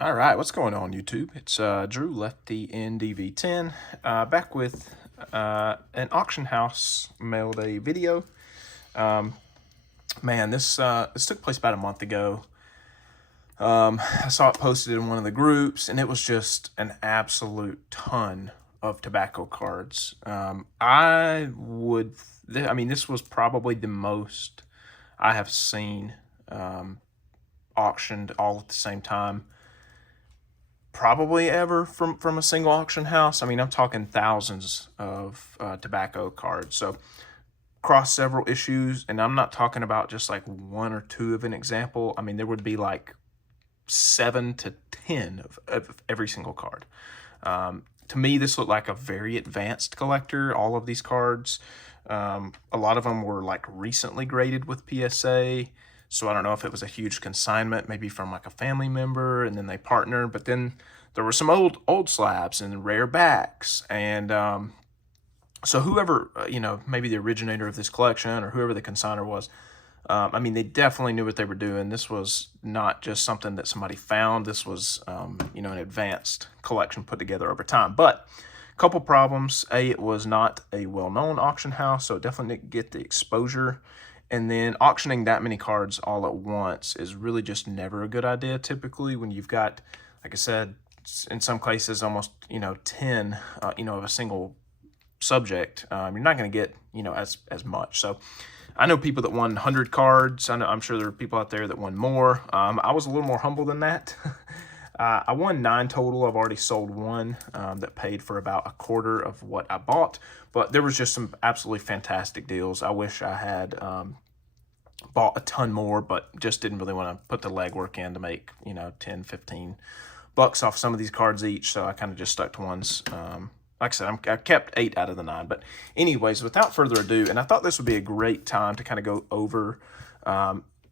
All right, what's going on, YouTube? It's Drew Lefty NDV10 back with an auction house mail day video. Man, this took place about a month ago. I saw it posted in one of the groups, and it was just an absolute ton of tobacco cards. This was probably the most I have seen auctioned all at the same time probably ever from a single auction house. I mean, I'm talking thousands of tobacco cards. So across several issues, and I'm not talking about just like one or two of an example. I mean, there would be like 7 to 10 of every single card. To me, this looked like a very advanced collector. All of these cards, a lot of them were like recently graded with PSA. So I don't know if it was a huge consignment, maybe from like a family member, and then they partnered. But then there were some old slabs and rare backs, and so whoever maybe the originator of this collection or whoever the consigner was, I mean, they definitely knew what they were doing. This was not just something that somebody found. This was an advanced collection put together over time. But a couple problems. It was not a well-known auction house, so it definitely didn't get the exposure. And then auctioning that many cards all at once is really just never a good idea. Typically, when you've got, like I said, in some cases, almost 10 of a single subject, you're not going to get as much. So I know people that won 100 cards. I'm sure there are people out there that won more. I was a little more humble than that. I won 9 total. I've already sold one that paid for about a quarter of what I bought, but there was just some absolutely fantastic deals. I wish I had bought a ton more, but just didn't really want to put the legwork in to make 10, 15 bucks off some of these cards each. So I kind of just stuck to ones. Like I said, I kept 8 out of the 9. But anyways, without further ado, and I thought this would be a great time to kind of go over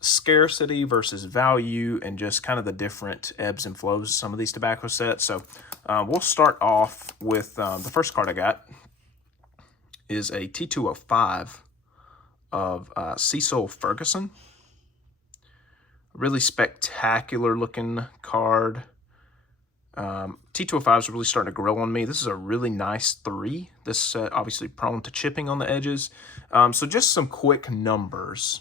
scarcity versus value and just kind of the different ebbs and flows of some of these tobacco sets. So we'll start off with the first card I got is a T205 of Cecil Ferguson. Really spectacular looking card. T205 is really starting to grow on me. This is a really nice 3. This set obviously prone to chipping on the edges. So just some quick numbers.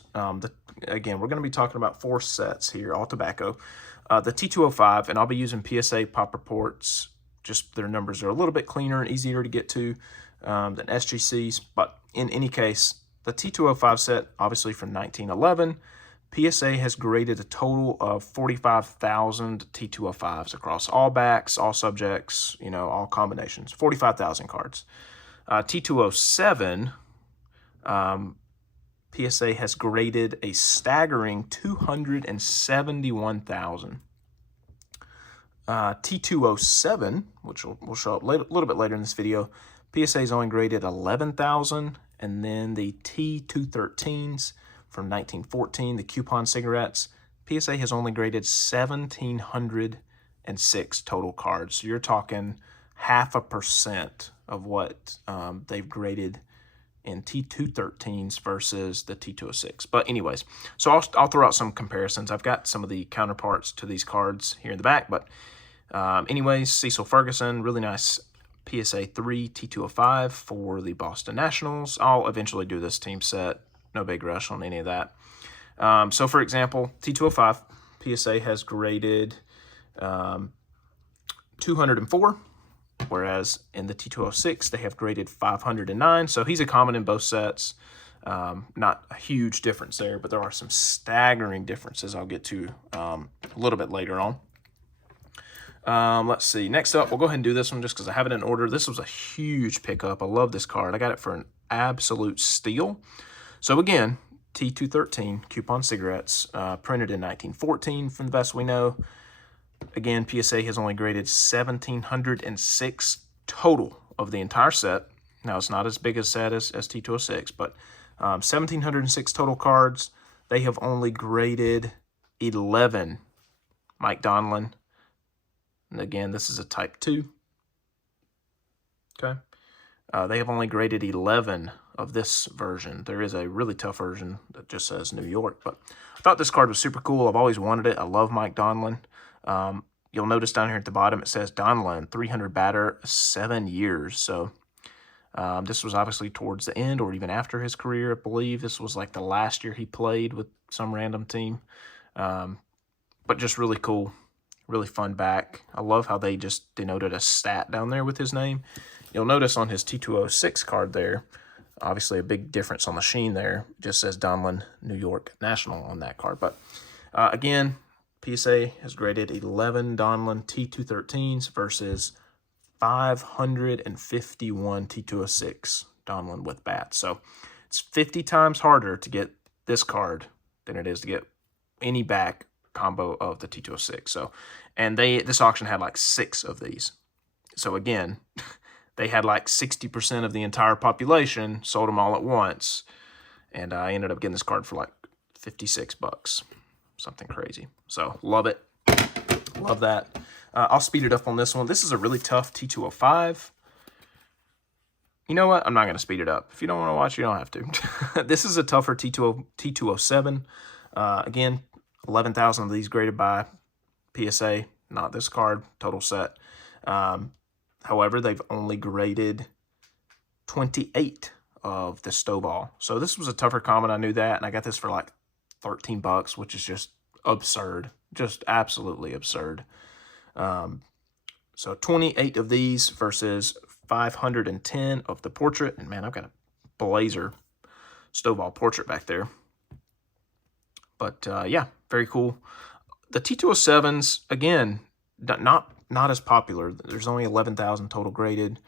Again, we're going to be talking about 4 sets here, all tobacco. The T205, and I'll be using PSA pop reports. Just their numbers are a little bit cleaner and easier to get to than SGC's. But in any case, the T205 set, obviously from 1911, PSA has graded a total of 45,000 T205s across all backs, all subjects, all combinations, 45,000 cards. T207, PSA has graded a staggering 271,000. T207, which will show up a little bit later in this video, PSA has only graded 11,000, and then the T213s from 1914, the coupon cigarettes, PSA has only graded 1,706 total cards. So you're talking 0.5% of what they've graded in T213s versus the T206. But anyways, so I'll throw out some comparisons. I've got some of the counterparts to these cards here in the back, but anyways, Cecil Ferguson, really nice PSA 3 T205 for the Boston Nationals. I'll eventually do this team set. No big rush on any of that. So, for example, T205, PSA has graded 204, whereas in the T206, they have graded 509. So he's a common in both sets. Not a huge difference there, but there are some staggering differences I'll get to a little bit later on. Let's see. Next up, we'll go ahead and do this one just because I have it in order. This was a huge pickup. I love this card. I got it for an absolute steal. So again, T213 coupon cigarettes, printed in 1914 from the best we know. Again, PSA has only graded 1,706 total of the entire set. Now, it's not as big a set as T206, but 1,706 total cards. They have only graded 11. Mike Donlin. And again, this is a type 2. Okay. They have only graded 11 of this version. There is a really tough version that just says New York, but I thought this card was super cool. I've always wanted it. I love Mike Donlin. you'll notice down here at the bottom it says Donlin, 300 batter, 7 years. So this was obviously towards the end or even after his career, I believe. This was like the last year he played with some random team. But just really cool, really fun back. I love how they just denoted a stat down there with his name. You'll notice on his T206 card there, obviously a big difference on the sheen there. It just says Donlin New York National on that card. But again, PSA has graded 11 Donlin T213s versus 551 T206 Donlin with bats. So it's 50 times harder to get this card than it is to get any back combo of the T206. So, and this auction had like 6 of these. So again, they had like 60% of the entire population, sold them all at once, and I ended up getting this card for like $56, something crazy. So love it, love that. I'll speed it up on this one. This is a really tough T205. You know what? I'm not going to speed it up. If you don't want to watch, you don't have to. This is a tougher T207. Again, 11,000 of these graded by PSA, not this card, total set. However, they've only graded 28 of the Stovall. So this was a tougher comment, I knew that, and I got this for like $13, which is just absurd, just absolutely absurd. So 28 of these versus 510 of the portrait, and man, I've got a blazer Stovall portrait back there. But yeah, very cool. The T207s, again, not as popular. There's only 11,000 total graded.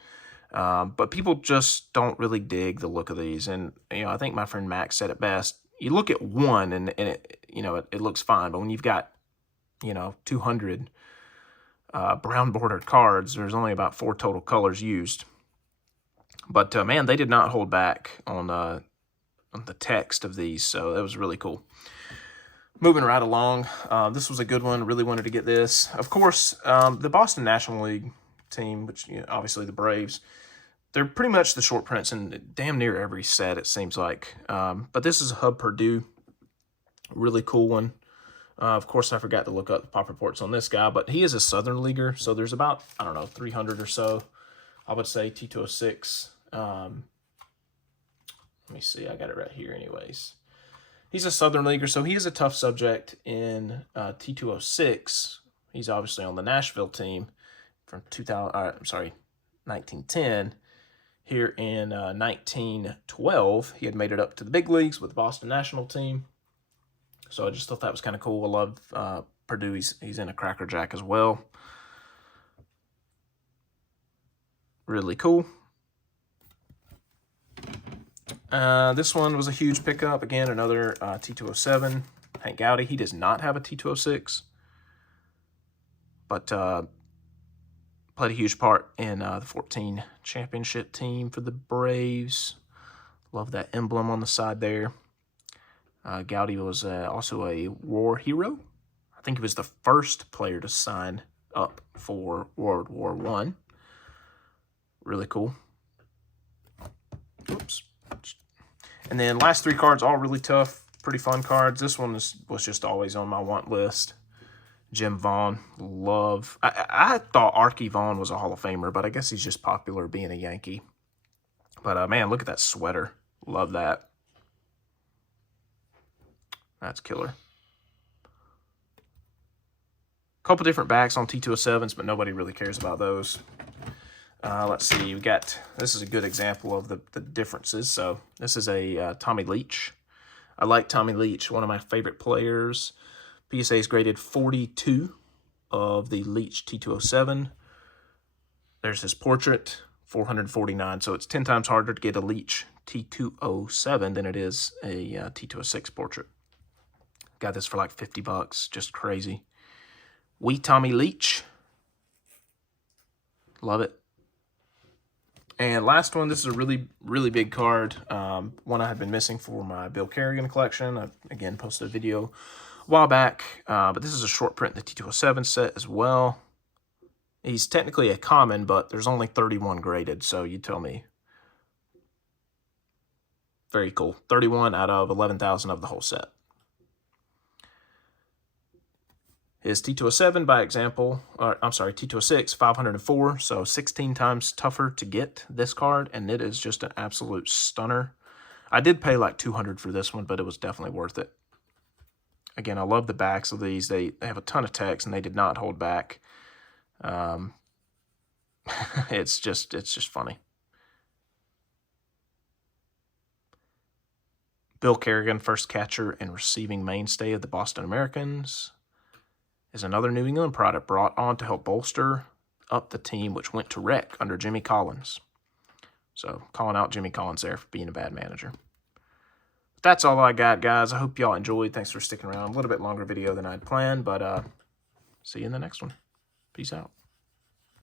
But people just don't really dig the look of these. And, you know, I think my friend Max said it best. You look at one and it, you know, it looks fine. But when you've got, you know, 200 brown bordered cards, there's only about 4 total colors used. But, man, they did not hold back on the text of these. So that was really cool. Moving right along, this was a good one. Really wanted to get this. Of course, the Boston National League team, which, you know, obviously the Braves, they're pretty much the short prints in damn near every set, it seems like. But this is a Hub Purdue. Really cool one. Of course, I forgot to look up the pop reports on this guy, but he is a Southern Leaguer, so there's about, I don't know, 300 or so, I would say, T206. Let me see, I got it right here anyways. He's a Southern Leaguer, so he is a tough subject in T206. He's obviously on the Nashville team from 1910. Here in 1912, he had made it up to the big leagues with the Boston National team. So I just thought that was kind of cool. I love Purdue. He's in a Cracker Jack as well. Really cool. This one was a huge pickup. Again, another T207. Hank Gowdy. He does not have a T206, but played a huge part in the 14 championship team for the Braves. Love that emblem on the side there. Gowdy was also a war hero. I think he was the first player to sign up for World War I. Really cool. Oops. And then last 3 cards, all really tough, pretty fun cards. This one was just always on my want list. Jim Vaughn, love. I thought Arky Vaughn was a Hall of Famer, but I guess he's just popular being a Yankee. But, man, look at that sweater. Love that. That's killer. Couple different backs on T207s, but nobody really cares about those. Let's see, we got, this is a good example of the differences. So this is a Tommy Leach. I like Tommy Leach, one of my favorite players. PSA is graded 42 of the Leach T207. There's his portrait, 449. So it's 10 times harder to get a Leach T207 than it is a T206 portrait. Got this for like $50, just crazy. Wee Tommy Leach. Love it. And last one, this is a really, really big card. One I had been missing for my Bill Kerrigan collection. I, again, posted a video a while back. But this is a short print in the T207 set as well. He's technically a common, but there's only 31 graded, so you tell me. Very cool. 31 out of 11,000 of the whole set. His T207 by example, I'm sorry, T206, 504, so 16 times tougher to get this card, and it is just an absolute stunner. I did pay like $200 for this one, but it was definitely worth it. Again, I love the backs of these. They have a ton of text, and they did not hold back. It's just funny. Bill Kerrigan, first catcher and receiving mainstay of the Boston Americans, is another New England product brought on to help bolster up the team, which went to wreck under Jimmy Collins. So calling out Jimmy Collins there for being a bad manager. That's all I got, guys. I hope y'all enjoyed. Thanks for sticking around. A little bit longer video than I'd planned, but see you in the next one. Peace out.